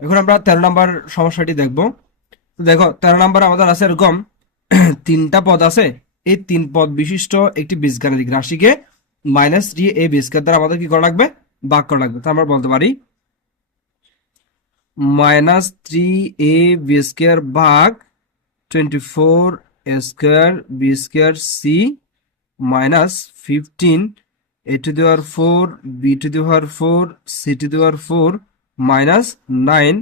এখন আমরা তেরো নাম্বার সমস্যাটি দেখব। দেখো, তেরো নাম্বার আমাদের আছে এরকম, তিনটা পদ আছে। এই তিন পদ বিশিষ্ট একটি বীজগাণিতিক রাশিকে মাইনাস থ্রি এ বীজকের দ্বারা আমাদের কি করা লাগবে? ভাগ করা লাগবে। তো আমরা বলতে পারি minus three A B square ভাগ twenty four square B square C minus fifteen A to the power four B to the power four C to the power four minus nine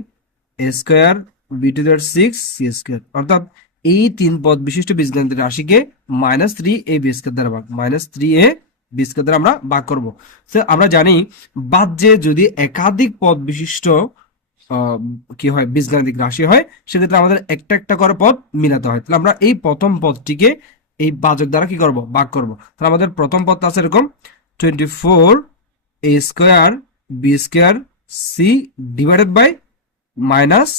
square B to the power six C square অর্থাৎ এই তিন পদ বিশিষ্ট বীজগণিতের রাশিকে minus three A B square দ্বারা ভাগ। Minus three A B square দ্বারা আমরা ভাগ করব। তো আমরা জানি বাহ্যে যদি একাধিক পদ বিশিষ্ট কি হয়, বীজগাণিতিক রাশি হয়, সেক্ষেত্রে আমাদের একটা একটা করে পদ মিলাতে হয়। তাহলে আমরা এই প্রথম পদটিকে এই বাজক দ্বারা কি করব? ভাগ করব। তাহলে আমাদের প্রথম পদটা আছে এরকম twenty four a square b square c divided by minus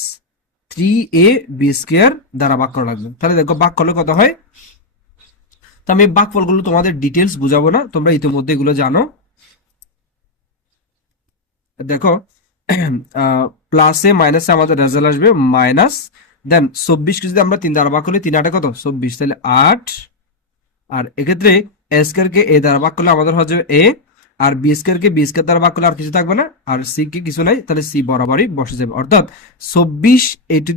three a b square দ্বারা ভাগ করা লাগবে। তাহলে দেখো ভাগ করলে কত হয়? তো আমি ভাগফলগুলো তোমাদের ডিটেলস বুঝাবো না, তোমরা ইতিমধ্যে এগুলো জানো। দেখো প্লাসে মাইনাসে আমাদের রেজাল্ট আসবে মাইনাস দেন চব্বিশকে যদি আমরা তিন দ্বারা ভাগ করি, তিন আটে কত? চব্বিশ, তাহলে আট। আর এক্ষেত্রে স্কোয়ার কে এ দ্বারা ভাগ করলে আমাদের হয়ে যাবে এ আর বি স্কোয়ার কে বি স্কোয়ার দ্বারা ভাগ করলে আর কিছু থাকবে না। আর সি কে কিছু নাই, তাহলে সি বরাবরই বসে যাবে। অর্থাৎ চব্বিশ a two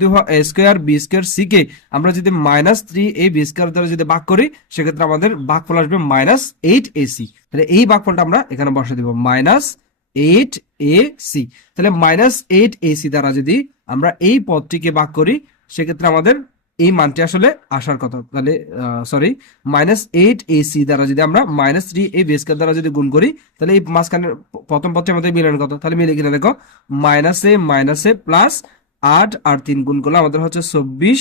square b square c কে আমরা যদি minus three a b square দ্বারা যদি ভাগ করি, সেক্ষেত্রে আমাদের ভাগফল আসবে মাইনাস এইট এ সি তাহলে এই ভাগফলটা আমরা এখানে বসে দেবো। মাইনাস এইট এ সি তাহলে মাইনাস এইট এ সি দ্বারা যদি আমরা এই পদটিকে ভাগ করি, সেক্ষেত্রে আমাদের এই মানটি আসলে আসার কথা। তাহলে sorry minus eight a c দ্বারা যদি আমরা মাইনাস থ্রি এ বেসকার দ্বারা যদি গুণ করি, তাহলে এই মাঝখানের প্রথম পথে আমাদের মিলানোর কথা। তাহলে মিলে কিনা দেখো minus a minus a plus আট আর তিন গুণ করলে আমাদের হচ্ছে চব্বিশ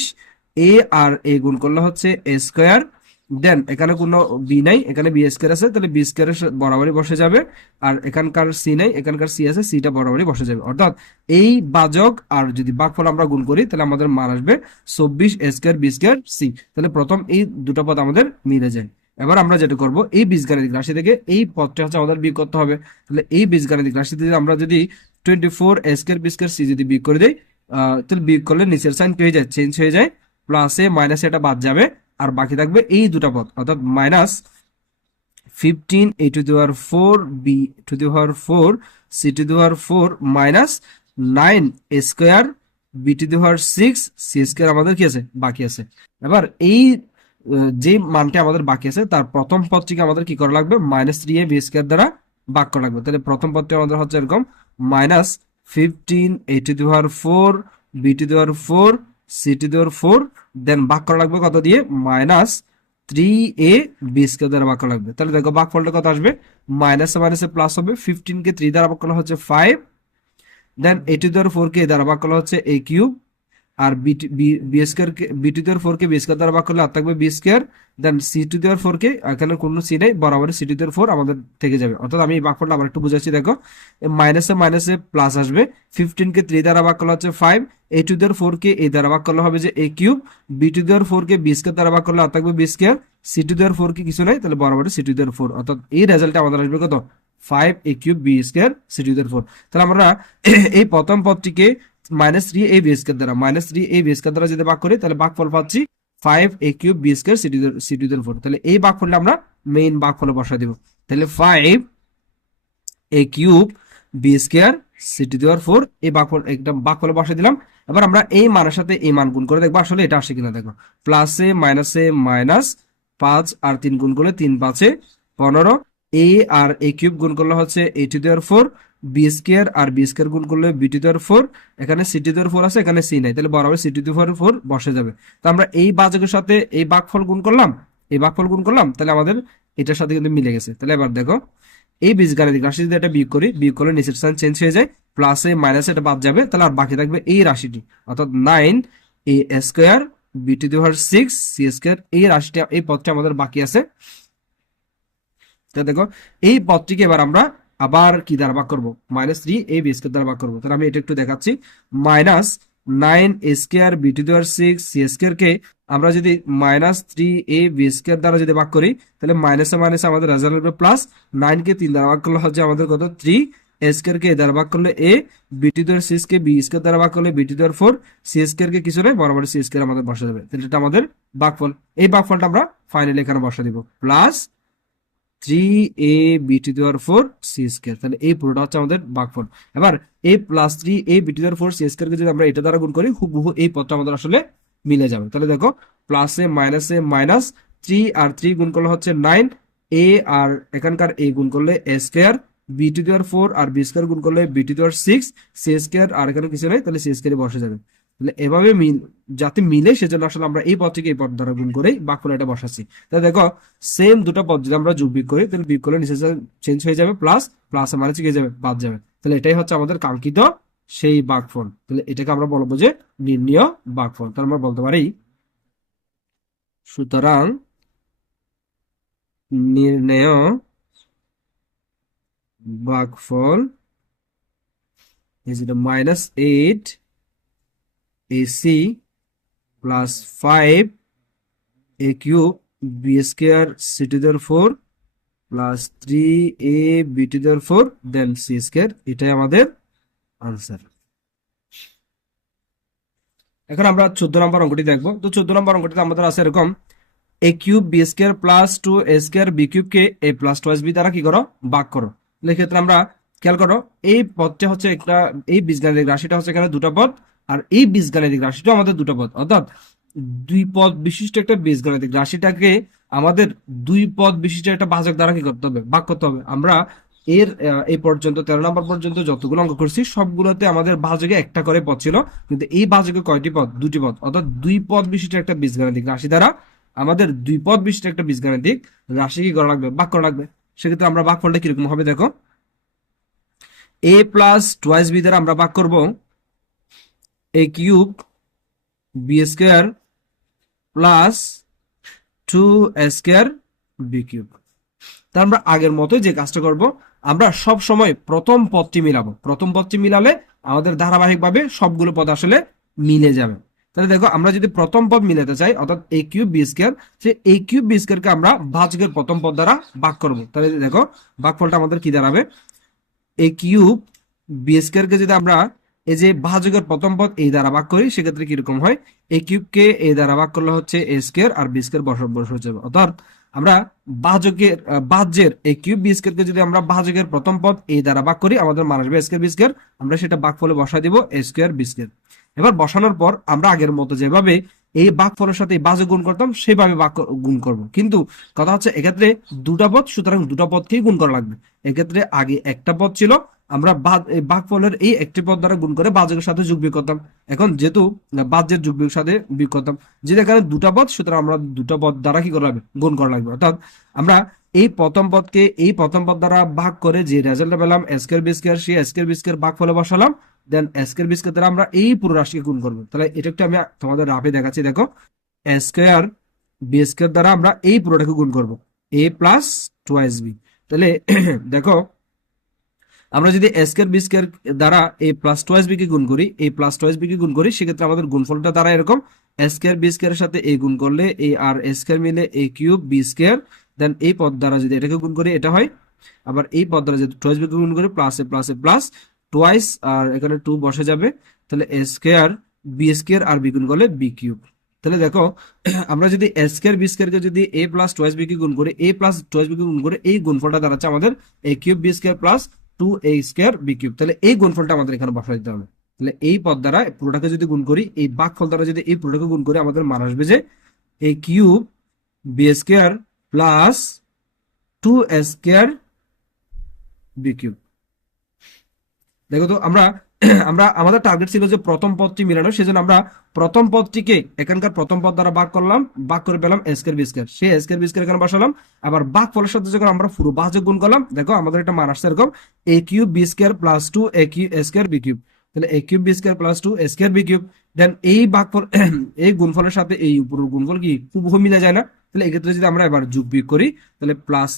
এ আর এ গুণ করলে হচ্ছে এ স্কোয়ার দেন, এখানে কোনো বি নাই, এখানে বি স্কোয়ার আছে, তাহলে বি স্কোয়ার বরাবরই বসে যাবে, আর এখানকার সি নাই, এখানকার সি আছে সিটা বরাবরই বসে যাবে। অর্থাৎ এই বাজক আর যদি ভাগফল আমরা গুণ করি, তাহলে আমাদের মান আসবে চব্বিশ স্কোয়ার বি স্কোয়ার সি তাহলে প্রথম এই দুটো পদ আমাদের মিলে যায়। এবার আমরা যেটা করব, এই বীজগাণিতিক রাশি থেকে এই পদটা হচ্ছে আমাদের বিয়োগ করতে হবে। তাহলে এই বীজগাণিতিক রাশি থেকে আমরা যদি twenty four square b square c যদি বিয়োগ করে দিই তাহলে বিয়োগ করলে নিচের সাইন হয়ে যায়? চেঞ্জ হয়ে যায় প্লাসে মাইনাসে এটা বাদ যাবে। আর বাকি থাকবে এই দুটা পদ, অর্থাৎ মাইনাস ফিফটিন এ টু দেওয়ার ফোর বি টু দেওয়ার ফোর সি টু দেওয়ার four minus nine a square b two দেওয়ার সিক্স সি স্কোয়ার আমাদের কি আছে? বাকি আছে। এবার এই যে মানটি আমাদের বাকি আছে, তার প্রথম পদটিকে আমাদের কি করা লাগবে? Minus three a b square দ্বারা ভাগ করা লাগবে। তাহলে প্রথম পদটি আমাদের হচ্ছে এরকম মাইনাস ফিফটিন এ টু দেওয়ার ফোর বি টু দেওয়ার ফোর সি টু দেওয়ার ফোর দেন ভাগ করা লাগবে কত দিয়ে? Minus three a b square দ্বারা ভাগ করা লাগবে। তাহলে দেখো ভাগফলটা কত আসবে? মাইনাসে মাইনাসে প্লাস হবে ফিফটিন কে থ্রি দ্বারা ভাগ করা হচ্ছে ফাইভ দেন এ টু দেওয়ার ফোর কে দ্বারা ভাগ করা হচ্ছে এ কিউব আর বি স্কোয়ার বি টু দেওয়ার ফোর কে বি স্কোয়ার দ্বারা ভাগ করলে আর থাকবে b square then c two দেওয়ার ফোর কে এখানে কোনো সি নেই বরাবর সি টু দেওয়ার ফোর আমাদের থেকে যাবে। অর্থাৎ আমি এই ভাগফলটা আবার একটু বুঝাচ্ছি, দেখো মাইনাসে মাইনাসে প্লাস আসবে ফিফটিন কে থ্রি দ্বারা ভাগ করলে হচ্ছে ফাইভ এ টু দেওয়ার ফোর কে এ দ্বারা ভাগ করলে হবে যে এ কিউব বি টু দেওয়ার ফোর কে বি স্কোয়ার দ্বারা ভাগ করলে আর থাকবে বি স্কোয়ার সি টু দেওয়ার ফোর কে কিছু নেই, তাহলে বরাবর সি টু দেওয়ার ফোর অর্থাৎ এই রেজাল্টটা আমাদের আসবে কত? Five a cube b square c two দেওয়ার ফোর তাহলে আমরা এই প্রথম পদটিকে minus three a b square দ্বারা minus three a b square দ্বারা যদি ভাগ করি, তাহলে ভাগফল পাচ্ছি five a cube b square c two c four তাহলে এই ভাগফলটা আমরা মেইন ভাগফলে বসা দিব। তাহলে five a cube b square c two দেওয়ার ফোর এই ভাগফল একটা ভাগফলে বসে দিলাম। এবার আমরা এই মানের সাথে এই মান গুণ করে দেখব, আসলে এটা আসে কিনা দেখো প্লাসে মাইনাসে মাইনাস পাঁচ আর তিন গুণ করলে তিন, পাঁচে পনেরো। এ আর এ কিউব গুণ করলে হচ্ছে এ টু দেওয়ার ফোর বি স্কোয়ার আর বি স্কোয়ার গুণ করলে বি টু ফোর এখানে সি টু ফোর আছে, এখানে সি নাই। তাহলে বরাবর সি টু দেওয়ার ফোর বসে যাবে। তো আমরা এই বাজকের সাথে এই ভাগফল গুণ করলাম, এই ভাগফল গুণ করলাম, তাহলে আমাদের এটার সাথে কিন্তু মিলে গেছে। তাহলে এবার দেখো, এই বীজগাণিতিক রাশি যদি এটা বিয়োগ করি, বিয়োগ করলে নিচের স্থান চেঞ্জ হয়ে যায় প্লাসে মাইনাসে এটা বাদ যাবে, তাহলে আর বাকি থাকবে এই রাশিটি। অর্থাৎ nine a square b two দেওয়ার সিক্স সি স্কোয়ার এই রাশিটা, এই পদটা আমাদের বাকি আছে। তো দেখো, এই পদটিকে এবার আমরা আবার কি দ্বারা ভাগ করব? Minus three a b square দ্বারা ভাগ করব। তাহলে আমি এটা একটু দেখাচ্ছি। Minus nine a square b two দেওয়ার সিক্স সি স্কোয়ার কে আমরা যদি minus three a b square দ্বারা যদি ভাগ করি, তাহলে মাইনাসে মাইনাসে আমাদের রেজাল্ট হবে প্লাস নাইন কে তিন দ্বারা ভাগ করলে হচ্ছে আমাদের কত? থ্রি স্কোয়ার কে দ্বারা ভাগ করলে এ বি বিটি দেওয়ার সি কে বি স্কোয়ার দ্বারা ভাগ করলে বিটি দেওয়ার ফোর সি স্কোয়ার কে কিছু নয় বরাবর সি স্কোয়ার আমাদের বসা যাবে তাহলে এটা আমাদের ভাগফল। এই ভাগফলটা আমরা ফাইনালি এখানে বসা দিব। প্লাস থ্রি এ বিটি দেওয়ার ফোর সি স্কোয়ার তাহলে এই পুরোটা হচ্ছে আমাদের ভাগফল এবার এই প্লাস থ্রি এ বিটি দেওয়ার ফোর সি স্কোয়ারকে যদি আমরা এটা দ্বারা গুণ করি, হুবহু এই পদটা আমাদের আসলে মিলে যাবে। তাহলে দেখো প্লাসে মাইনাসে মাইনাস থ্রি আর থ্রি গুণ করলে হচ্ছে নাইন এ আর এখানকার এ গুণ করলে এ স্কোয়ার বি টু দেওয়ার ফোর আর বি স্কোয়ার গুণ করলে বি টু দেওয়ার সিক্স সি স্কোয়ার আর এখানে কিছু নেই, তাহলে সি স্কোয়ারে বসে যাবে। তাহলে এভাবে মিল, যাতে মিলে, সেজন্য আসলে আমরা এই পদ থেকে এই পদ দ্বারা গুণ করে বাক্যটা বসাচ্ছি। তাহলে দেখো সেম দুটো পদ যদি আমরা যোগ বিয়োগ করি, তাহলে বিয়োগ করলে নিচে চেঞ্জ হয়ে যাবে প্লাস প্লাস মানে কি হয়ে যাবে, বাদ যাবে। তাহলে এটাই হচ্ছে আমাদের কাঙ্ক্ষিত সেই বাঘফল তাহলে এটাকে আমরা বলব যে নির্ণয় বাঘফল তাহলে আমরা বলতে পারি, সুতরাং নির্ণয় ভাগফল is it minus 8 AC plus 5 A cube B square C to the 4 plus 3 A B to the 4 then C square, এটাই আমাদের আনসার এখন আমরা চোদ্দ নম্বর অঙ্কটি দেখব। তো চোদ্দ নম্বর অঙ্কটিতে আমাদের আছে এরকম a cube b square plus two a square b কিউবকে a plus two b দ্বারা কি করো? ভাগ করো। এক্ষেত্রে আমরা খেয়াল করো, এই পদটা হচ্ছে একটা, এই বীজগাণিতিক রাশিটা হচ্ছে এখানে দুটো পদ আর এই বীজগাণিতিক রাশিটা আমাদের দুটো পদ। অর্থাৎ দুই পদ বিশিষ্ট একটা বীজগাণিতিক রাশিটাকে আমাদের দুই পদ বিশিষ্ট একটা ভাজক দ্বারা কি করতে হবে? ভাগ করতে হবে। আমরা এর এই পর্যন্ত, তেরো নম্বর পর্যন্ত যতগুলো অঙ্ক করছি, সবগুলোতে আমাদের ভাজকে একটা করে পদ ছিল। কিন্তু এই ভাজকে কয়টি পদ? দুটি পদ। অর্থাৎ দুই পদ বিশিষ্ট একটা বীজগাণিতিক রাশি দ্বারা আমাদের দুই পদ বিশিষ্ট একটা বীজগাণিতিক রাশি কি করা লাগবে? ভাগ করা লাগবে। সেক্ষেত্রে আমরা ভাগফলটা কীরকম হবে দেখো? এ প্লাস টুয়াইস বি দ্বারা আমরা ভাগ করব। A cube b square plus two square b cube তা আমরা আগের মতো যে কাজটা করব, আমরা সব সময় প্রথম পদটি মিলাবো। প্রথম পদটি মিলালে আমাদের ধারাবাহিকভাবে সবগুলো পদ আসলে মিলে যাবে। তাহলে দেখো, আমরা যদি প্রথম পদ মিলাতে চাই, অর্থাৎ এ কিউব বি স্কোয়ার সে এ কিউব বি স্কোয়ারকে আমরা ভাজকের প্রথম পদ দ্বারা ভাগ করব। তাহলে দেখো, ভাগফলটা আমাদের কি দাঁড়াবে? এ কিউব বি স্কোয়ারকে যদি আমরা এই যে ভাজকের প্রথম পদ এই দ্বারা ভাগ করি, সেক্ষেত্রে কীরকম হয়? এ কিউবকে এ দ্বারা ভাগ করলে হচ্ছে এ স্কোয়ার আর বি স্কোয়ার বসব বসে হয়ে যাবে অর্থাৎ আমরা ভাজকের বাহ্যের ভাজ্যের এ কিউব বি স্কোয়ারকে যদি আমরা ভাজকের প্রথম পদ এই দ্বারা ভাগ করি, আমাদের মান আসবে স্কোয়ার বি স্কোয়ার আমরা সেটা ভাগফলে বসাই দিব এ স্কোয়ার বি স্কোয়ার এবার বসানোর পর আমরা আগের মতো যেভাবে এই বাঘ ফলের সাথে এই ভাজক গুণ করতাম, সেভাবে ভাগ ক- গুণ করব। কিন্তু কথা হচ্ছে এক্ষেত্রে দুটা পদ, সুতরাং দুটা পদকেই গুণ করা লাগবে। এক্ষেত্রে আগে একটা পদ ছিল আমরা বাদ এই একটি পদ দ্বারা গুণ করে বাজকের সাথে যোগ বিয়োগ করতাম। এখন যেহেতু বাজ্যের যোগ বিয়োগ সাথে বিয়োগ করতাম, যেহেতু এখানে দুটা পদ, সুতরাং আমরা দুটা পদ দ্বারা কি করা গুণ করা লাগবে। অর্থাৎ আমরা এই প্রথম পদকে এই প্রথম পদ দ্বারা ভাগ করে যে রেজাল্টটা পেলাম এসকের বিস্কের সেই এসকের বিস্কের ভাগ ফলে বসালাম দেন এসকের বিস্কের দ্বারা আমরা এই পুরো রাশিকে গুণ করব। তাহলে এটা একটু আমি তোমাদের রাফে দেখাচ্ছি, দেখো। স্কোয়ার বি স্কোয়ার দ্বারা আমরা এই পুরোটাকে গুণ করব এ প্লাস টুয়াইস বি তাহলে দেখো আমরা যদি স্কোয়ার বি স্কোয়ার দ্বারা এ প্লাস টুয়াইস বি কে গুণ করি, এই প্লাস টুয়াইস বি কে গুণ করি, সেক্ষেত্রে আমাদের গুণফলটা দ্বারা এরকম স্কোয়ার বি স্কোয়ারের সাথে এ গুণ করলে এ আর স্কোয়ার মিলে a cube b square then এই পদ দ্বারা যদি এটাকে গুণ করি, এটা হয়। আবার এই পদ দ্বারা যদি টুয়াইস বি কে গুণ করি plus a plus a plus twice আর এখানে টু বসে যাবে, তাহলে এ স্কোয়ার বি স্কোয়ার আর বি গুণ করলে বি কিউব তাহলে দেখো, আমরা যদি এ স্কোয়ার বি স্কোয়ারকে যদি এ প্লাস টুয়াইস বি কে গুণ করি এ প্লাস টুয়াইস বি কে গুণ করে, এই গুণফলটা দাঁড়াচ্ছে আমাদের a cube b square plus two a square b cube তাহলে এই গুণফলটা আমাদের এখানে বসা দিতে হবে। তাহলে এই পদ দ্বারা পুরোটাকে যদি গুণ করি, এই বাক ফল দ্বারা যদি এই পুরোটাকে গুণ করি, আমাদের মান আসবে যে a cube b square plus two square b cube দেখো তো, আমরা আমরা, আমাদের টার্গেট ছিল যে প্রথম পদটি মিলানো, সেজন্য আমরা প্রথম পদটিকে এখানকার প্রথম পদ দ্বারা ভাগ করলাম, ভাগ করে পেলাম এসকের বিস্কের সেই এসকের বিস্কের এখানে বসালাম, আবার ভাগ ফলের সাথে যখন আমরা পুরো ভাজক গুণ করলাম, দেখো আমাদের একটা মান আসছে এরকম a cube b square plus two a q square b cube তাহলে a cube b square plus two square b cube then এই ভাগফল এই গুণফলের সাথে এই উপরের গুণফল কি হুবহু মিলে যায় না। তাহলে এক্ষেত্রে যদি আমরা এবার যোগ বিয়োগ করি, তাহলে প্লাস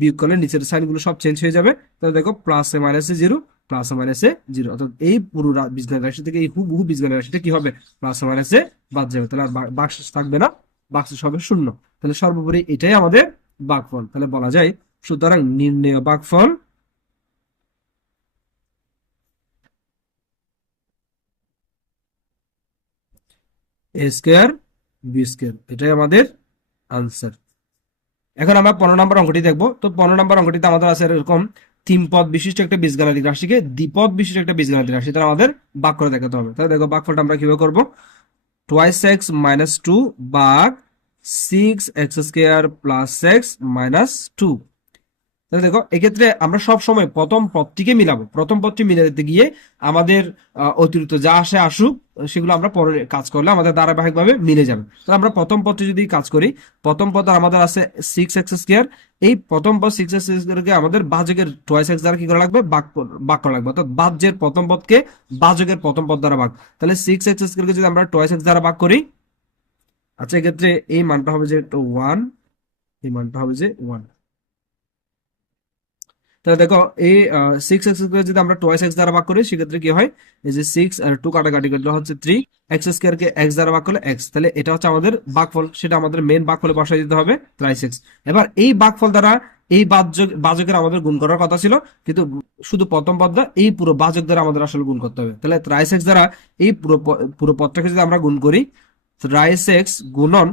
বিয়োগ করলে নিচের সাইনগুলো সব চেঞ্জ হয়ে যাবে। তাহলে দেখো প্লাস এ মাইনাসে জিরো প্লাস মাইনাসে জিরো অর্থাৎ এই পুরো বীজগণিত রাশি থেকে এই হুবহু রাশিটা কি হবে? প্লাস বাদ যাবে। তাহলে আর বাক্স থাকবে না। বাক্স হবে শূন্য। তাহলে সর্বোপরি এটাই আমাদের তাহলে বলা যায়, সুতরাং নির্ণয় এ স্কোয়ার বি স্কোয়ার এটাই আমাদের আনসার এখন আমরা পনেরো নম্বর অঙ্কটি দেখব। তো পনেরো নম্বর অঙ্কটিতে আমাদের আছে এরকম তিন পদ বিশিষ্ট একটা বীজগাণিতিক রাশিকে দ্বিপদ বিশিষ্ট একটা বীজগাণিতিক রাশি। তাহলে আমাদের বাক করে দেখাতে হবে। তাহলে দেখো বাকফলটা আমরা কীভাবে করব? টোয়াইস এক্স মাইনাস টু বাঘ six x square plus x minus two তাহলে দেখো, এক্ষেত্রে আমরা সব সময় প্রথম পদটিকে মিলাবো। প্রথম পদটি মিলে দিতে গিয়ে আমাদের অতিরিক্ত যা আসে আসুক, সেগুলো আমরা পরে কাজ করলে আমাদের ধারাবাহিকভাবে মিলে যাবে। তাহলে আমরা প্রথম পদটি যদি কাজ করি, প্রথম পদ আমাদের আছে সিক্স এক্স স্কোয়ার এই প্রথম পদ সিক্স এক্স স্কোয়ারকে আমাদের বাজকের টোয়াইস এক্স দ্বারা কি করা লাগবে? বাক বাক করা লাগবে। অর্থাৎ বাজ্যের প্রথম পদকে বাজকের প্রথম পদ দ্বারা ভাগ। তাহলে সিক্স এক্স স্কোয়ারকে যদি আমরা টোয়াইস এক্স দ্বারা ভাগ করি আচ্ছা এক্ষেত্রে এই মানটা হবে যে ওয়ান এই মানটা হবে যে ওয়ান তাহলে দেখো এই সিক্স এক্স স্কোয়ার যদি আমরা টোয়াইস এক্স দ্বারা ভাগ করি, সেক্ষেত্রে কি হয়? এই যে সিক্স আর টু কাটাকাটি করলে হচ্ছে থ্রি এক্স স্কোয়ার কে এক্স দ্বারা ভাগ করলে এক্স তাহলে এটা হচ্ছে আমাদের ভাগফল সেটা আমাদের মেন ভাগফলে বসাই দিতে হবে ত্রাইস এক্স এবার এই ভাগফল দ্বারা এই বাজক বাজকের আমাদের গুণ করার কথা ছিল, কিন্তু শুধু প্রথম পদটা, এই পুরো বাজক দ্বারা আমাদের আসলে গুণ করতে হবে। তাহলে ত্রাইস এক্স দ্বারা এই পুরো পুরো পদটাকে যদি আমরা গুণ করি ত্রাইস এক্স গুণন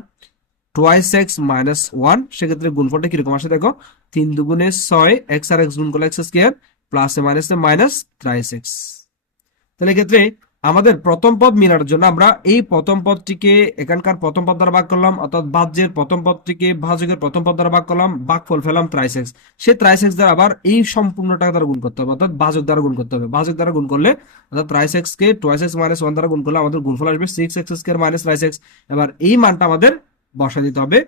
টোয়াইস এক্স মাইনাস ওয়ান সেক্ষেত্রে গুণফলটা কীরকম আসে দেখো? তিন দুগুণে ছয় এক্স আর এক্স গুণ করলে x square plus a minus a minus thrice x তাহলে এক্ষেত্রে আমাদের প্রথম পদ মিলানোর জন্য আমরা এই প্রথম পদটিকে এখানকার প্রথম পদ দ্বারা ভাগ করলাম, অর্থাৎ বাহ্যের প্রথম পদটিকে ভাজকের প্রথম পদ দ্বারা ভাগ করলাম ভাগফল ফেলাম ত্রাইস এক্স সে ত্রাইস এক্স দ্বারা আবার এই সম্পূর্ণটা দ্বারা গুণ করতে হবে, অর্থাৎ ভাজক দ্বারা গুণ করতে হবে। ভাজক দ্বারা গুণ করলে, অর্থাৎ ত্রাইস এক্স কে টোয়াইস এক্স মাইনাস ওয়ান দ্বারা গুণ করলে আমাদের গুণফল আসবে six x square minus thrice x এবার এই মানটা আমাদের বসা দিতে হবে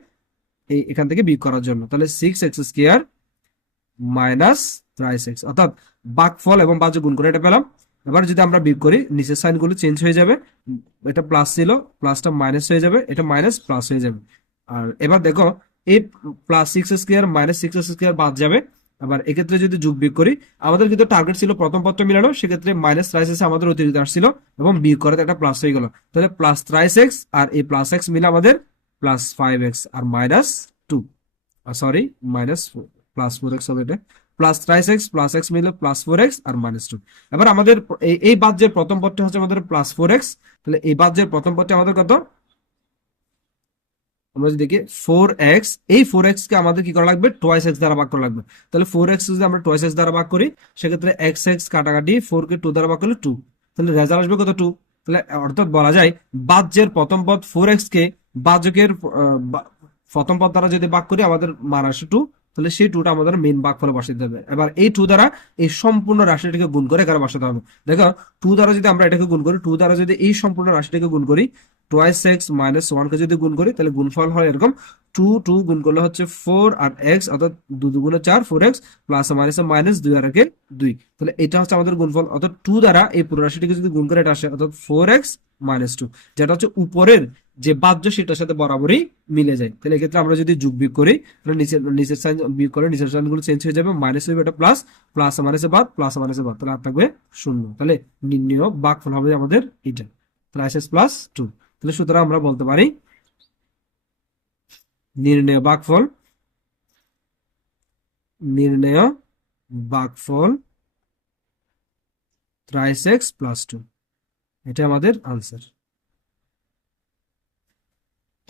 এই এখান থেকে বিয়োগ করার জন্য। তাহলে six x square minus thrice x অর্থাৎ বাকফল এবং বাজে গুণ করে এটা পেলাম। এবার যদি আমরা বিয়োগ করি, নিচের সাইনগুলো চেঞ্জ হয়ে যাবে। এটা প্লাস ছিল প্লাসটা মাইনাস হয়ে যাবে, এটা মাইনাস প্লাস হয়ে যাবে। আর এবার দেখো এই plus six square minus six square বাদ যাবে। আবার এক্ষেত্রে যদি যোগ বিয়োগ করি, আমাদের কিন্তু টার্গেট ছিল প্রথম পত্র মিলানো, সেক্ষেত্রে মাইনাস ত্রাইস এক্স আমাদের অতিরিক্ত আসছিল এবং বিয়োগ করাতে একটা প্লাস হয়ে গেল। তাহলে প্লাস ত্রাইস এক্স আর এই প্লাস এক্স মিলে আমাদের প্লাস ফাইভ এক্স আর minus two sorry minus plus four x হবে এটা। Plus thrice x plus x মিলে প্লাস ফোর এক্স আর মাইনাস টু এবার আমাদের এই- বাদ্যের প্রথম পদটি হচ্ছে আমাদের প্লাস ফোর এক্স তাহলে এই বাদ্যের প্রথম পদটি আমাদের কত? আমরা যদি দেখি ফোর এক্স এই ফোর এক্স কে আমাদের কি করা লাগবে? টোয়াইস এক্স দ্বারা ভাগ করা লাগবে। তাহলে ফোর এক্স যদি আমরা টোয়াইস এক্স দ্বারা ভাগ করি, সেক্ষেত্রে এক্স এক্স কাটাকাটি ফোর কে টু দ্বারা ভাগ করলে টু তাহলে রেজাল্ট আসবে কত টু তাহলে, অর্থাৎ বলা যায় বাজ্যের প্রথম পদ ফোর এক্স কে বাজকের প্রথম পদ দ্বারা যদি বাক করি, আমাদের মান টু তাহলে সেই টুটা আমাদের মেন ভাগ ফলে বসাতে হবে। এবার এই টু দ্বারা এই সম্পূর্ণ রাশিটিকে গুণ করে এখানে বসাতে হবে। দেখো টু দ্বারা যদি আমরা এটাকে গুণ করি টু দ্বারা যদি এই সম্পূর্ণ রাশিটিকে গুণ করি টোয়াইস এক্স মাইনাস ওয়ানকে যদি গুণ করি, তাহলে গুণফল হয় এরকম টু টু গুণ করলে হচ্ছে ফোর আর এক্স অর্থাৎ দু দু দুগুণে চার four x plus minus minus দুই আর একে দুই। তাহলে এটা হচ্ছে আমাদের গুণফল। অর্থাৎ টু দ্বারা এই পুরো রাশিটিকে যদি গুণ করে, এটা আসে, অর্থাৎ ফোর এক্স মাইনাস টু যেটা হচ্ছে উপরের যে বাহ্য সেটার সাথে বরাবরই মিলে যায়। তাহলে এক্ষেত্রে আমরা যদি যোগ বিয়োগ করি, তাহলে নিচের নিচের সাইন বিয়োগ করে নিচের সাইনগুলো চেঞ্জ হয়ে যাবে মাইনাস হয়ে এটা প্লাস প্লাস মাইনাসে বাদ প্লাস মাইনাসে বাদ, তাহলে আর থাকবে শূন্য। তাহলে নির্ণয় বাঘফল হবে আমাদের এটা। তাহলে প্লাস টু তাহলে সুতরাং আমরা বলতে পারি, নির্ণয় বাঘফল নির্ণয় বাঘফল ত্রাইস এক্স প্লাস টু এটা আমাদের আনসার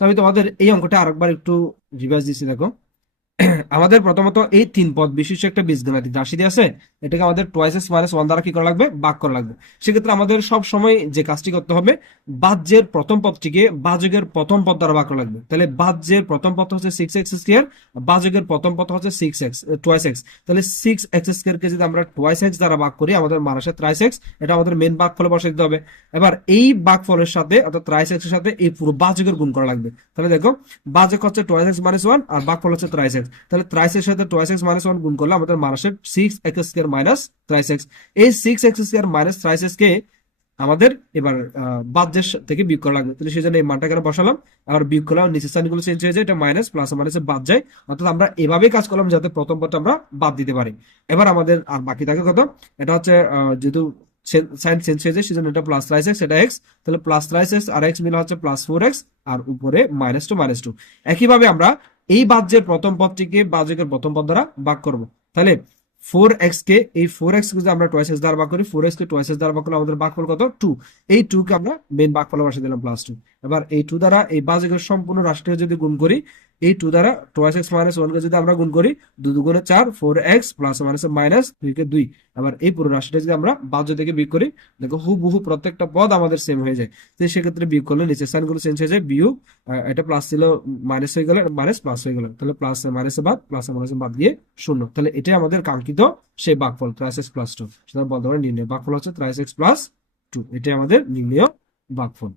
তো আমি তোমাদের এই অঙ্কটা আরেকবার একটু রিভাইজ দিচ্ছি দেখো। আমাদের প্রথমত এই তিন পদ বিশিষ্ট একটা বীজগণিত রাশি দিয়ে আছে, এটাকে আমাদের টোয়াইস এক্স মাইনাস ওয়ান দ্বারা কি করা লাগবে? বাক করা লাগবে। সেক্ষেত্রে আমাদের সব সময় যে কাজটি করতে হবে, বাহ্যের প্রথম পদটিকে বাজকের প্রথম পদ দ্বারা ভাগ করা লাগবে। তাহলে বাহ্যের প্রথম পদ হচ্ছে সিক্স এক্স স্কোয়ার বাজকের প্রথম পদ হচ্ছে সিক্স এক্স টোয়াইস এক্স তাহলে সিক্স এক্স স্কোয়ারকে যদি আমরা টোয়াইস এক্স দ্বারা ভাগ করি, আমাদের মানুষের ত্রাইস এক্স এটা আমাদের মেন ভাগ ফলে বসে দিতে হবে। এবার এই ভাগ ফলের সাথে, অর্থাৎ ত্রাইস এক্সের সাথে এই পুরো বাজকের গুণ করা লাগবে। তাহলে দেখো বাজক হচ্ছে টোয়াইস এক্স মাইনাস ওয়ান আর ভাগ ফল হচ্ছে ত্রাইস এক্স তাহলে ত্রাইস এর সাথে টোয়াইস এক্স মাইনাস ওয়ান গুণ করলে আমাদের মানুষের six x square minus thrice x এই six x square minus thrice x কে আমাদের এবার আহ, বাদ্যের থেকে বিয়োগ করা লাগবে। তাহলে সেই জন্য এই মানটা এখানে বসালাম। আবার বিয়োগ করলাম নিচের সাইনগুলো চেঞ্জ হয়ে যায় এটা মাইনাস প্লাস মাইনাসে বাদ যায়। অর্থাৎ আমরা এভাবেই কাজ করলাম যাতে প্রথম পদটা আমরা বাদ দিতে পারি। এবার আমাদের আর বাকি থাকে কত? এটা হচ্ছে যেহেতু সাইন চেঞ্জ হয়ে যায় সেজন্য এটা প্লাস ত্রাইস এক্স এটা এক্স তাহলে প্লাস ত্রাইস এক্স আর এক্স মিলে হচ্ছে প্লাস ফোর এক্স আর উপরে মাইনাস টু মাইনাস টু একইভাবে আমরা এই বাহ্যের প্রথম পদটিকে বাহ্যকের প্রথম পদ দ্বারা ভাগ করব। তাহলে ফোর এক্স কে, এই ফোর এক্স কে আমরা টোয়াইস এস দ্বারা ভাগ করি ফোর এক্স কে টোয়াইস এস দ্বারা ভাগ করলে আমাদের ভাগফল কত? টু এই টু কে আমরা মেন ভাগফল বসে দিলাম প্লাস টু এবার এই টু দ্বারা এই বাজেকের সম্পূর্ণ রাষ্ট্রকে যদি গুণ করি, এই টু দ্বারা টোয়াইস এক্স মাইনাস ওয়ান কে যদি আমরা গুণ করি দু দুগুণে চার four x plus minus minus দুই কে দুই। এবার এই পুরো রাশিটা যদি আমরা বাহ্য থেকে বিয়োগ করি, দেখো হুবহু প্রত্যেকটা পদ আমাদের সেম হয়ে যায়। তো সেক্ষেত্রে বিয়োগ করলে নিচের সাইনগুলো চেঞ্জ হয়ে যায়, বিয়োগ এটা প্লাস ছিল মাইনাস হয়ে গেল মাইনাস প্লাস হয়ে গেল। তাহলে প্লাস মাইনাসে বাদ প্লাস মাইনাসে বাদ দিয়ে শূন্য। তাহলে এটাই আমাদের কাঙ্ক্ষিত সেই ভাগফল ত্রাইস এক্স প্লাস টু সেটা বলতে পারে নির্ণয়। ভাগফল হচ্ছে ত্রাইস এক্স প্লাস টু এটাই আমাদের নির্ণয় ভাগফল